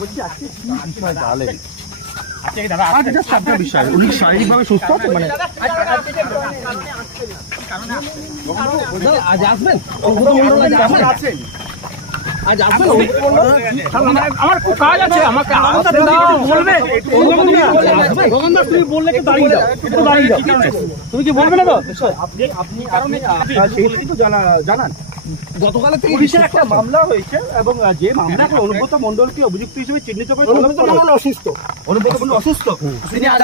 বলছি আজকে কি বিষয় জানলেন? বিষয় উনি শারীরিকভাবে সুস্থ আছেন, মানে আজ আসবেন? আজ আসবেন? আমার খুব কাজ আছে, আমাকে বলবে। তুমি বললে একটু দাঁড়িয়ে যাও, একটু দাঁড়িয়ে যাও। তুমি কি বলবে না? তো আপনি তো জানান গতকালের থেকে পুলিশের একটা মামলা হয়েছে এবং যে মামলাতে অনুব্রত মণ্ডলকে অভিযুক্ত হিসেবে চিহ্নিত করে অসুস্থ। অনুব্রত মণ্ডল অসুস্থ, তিনি আজ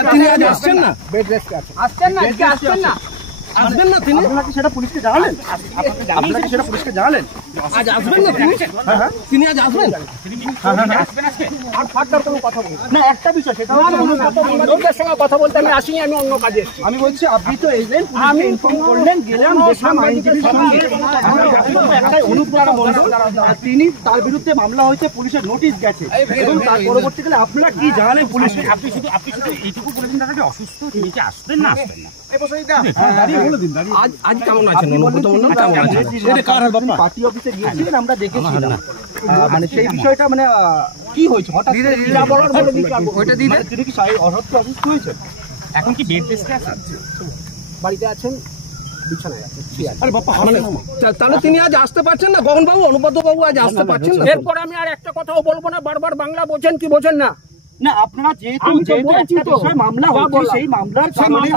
আসছেন না, বেড রেস্টে আসছেন না, আসছেন না, আসবেন না তিনি? আপনাকে সেটা পুলিশকে জানালেন? আপনাকে সেটা পুলিশকে জানালেন? আজ আসবেন না তিনি? হ্যাঁ, তিনি আজ আসবেন। আর ফাটার কোনো কথা বলবেন না? একটা বিষয়, সেটা হচ্ছে অনুব্রত মণ্ডলের সঙ্গে কথা বলতে আমি আসিনি, আমি অন্য কাজে এসেছি। আমি বলছি আপনি তো এলেন, আমি ইনফর্ম করলেন, গেলাম, দেখলাম আইনজীবীর সঙ্গে একটাই অনুব্রত মণ্ডল, তিনি তার বিরুদ্ধে মামলা হয়েছে, পুলিশের নোটিশ গেছে এবং তার পরবর্তীকালে আপনারা কি জানালেন পুলিশকে? আপনি শুধু এইটুকু বলে দিন দাদা, অসুস্থ, তিনি কি আসবেন না আসবেন না? আজ কেমন আছেন অনুব্রত মণ্ডল? কেমন আছেন? পার্টি অফিসে গিয়েছিলেন, আমরা দেখেছিলাম, মানে সেই বিষয়টা মানে কি হয়েছে হঠাৎ তিনি কি অসুস্থ হয়েছেন? এখন কি বেড রেস্টে আছেন? বাড়িতে আছেন, বিছানায় আছেন। আরে বাবা, তাহলে তিনি আজ আসতে পারছেন না? গগন বাবু, অনুব্রত বাবু আজ আসতে পারছেন না? এরপর আমি আর একটা কথাও বলবো না। বারবার বাংলা বোঝেন কি বোঝেন না? না, আপনারা যেহেতু মামলা হচ্ছে, সেই মামলার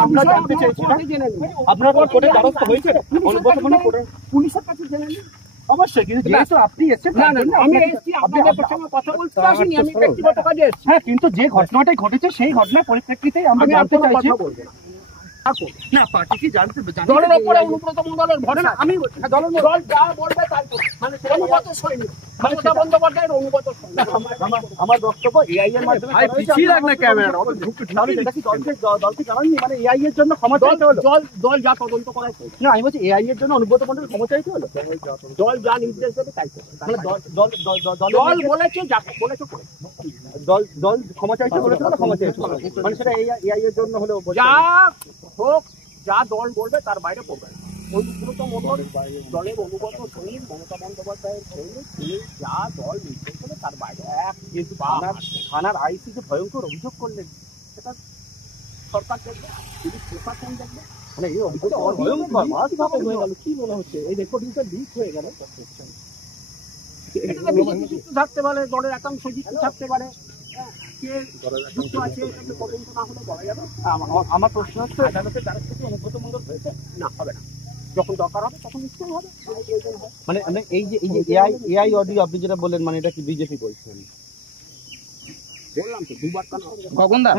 আমরা জানতে চাইছিলাম আপনারা কোর্টের দ্বারস্থ হয়েছে? অনুব্রত মণ্ডল পুলিশের কাছে জেনে নিন। অবশ্যই, কিন্তু যেহেতু আপনি এসেছেন, আমি এসেছি আপনাদের সঙ্গে কথা বলতে আসিনি, আমি ব্যক্তিগত কাজে এসেছি। হ্যাঁ, কিন্তু যে ঘটনাটাই ঘটেছে সেই ঘটনার পরিপ্রেক্ষিতে আমরা জানতে চাইছি। না, পার্টি কি জানতে দলের উপরে অনুব্রত মণ্ডলের ভরে না, আমি দল যা বলবে তাই মানে অনুগত সৈনিক, মমতা বন্দ্যোপাধ্যায়ের অনুগত সৈনিক। আমার বক্তব্য এআই এর মাধ্যমে পিছিয়ে রাখ না ক্যামেরা, দলকে জানাননি, মানে এআই এর জন্য ক্ষমা চাইতে হলো? দল যা তদন্ত করার, না, আমি বলছি এআই এর জন্য অনুব্রত মণ্ডল ক্ষমা চাইতে হলো? দল যা নির্দেশ দেবে তাই মানে দল বলেছে, যা বলেছে করে। দল ক্ষমা চাইতে বলেছিল না ক্ষমা চাইতে, মানে সেটা এআই এর জন্য হলো? যা হোক, যা দল বলবে তার বাইরে পড়বে না। অনুব্রত মণ্ডল দলের অনুগত সৈনিক, মমতা বন্দ্যোপাধ্যায়ের সৈনিক, তিনি যা দল নির্দেশ করে তার বাইরে কিন্তু থানার আইসি যে ভয়ঙ্কর অভিযোগ করলেন, সেটা সরকার দেখবে, তিনি প্রশাসন দেখবে। মানে এই অভিযোগ ভয়ঙ্কর হয়ে গেল, কি মনে হচ্ছে এই রেকর্ডিংটা লিক হয়ে গেল? থাকতে পারে, দলের একাংশ যুক্ত থাকতে পারে, কে যুক্ত আছে তদন্ত না হলে বলা যাবে। আমার প্রশ্ন হচ্ছে, আদালতের তরফ থেকে অনুব্রত মণ্ডল হয়েছে না, হবে না, যখন দরকার হবে তখন নিশ্চয়ই হবে। মানে এই যে এআই অডিও আপনি যেটা বললেন, মানে এটা কি বিজেপি বলছেন? বললাম তো দুবার। গগনদা,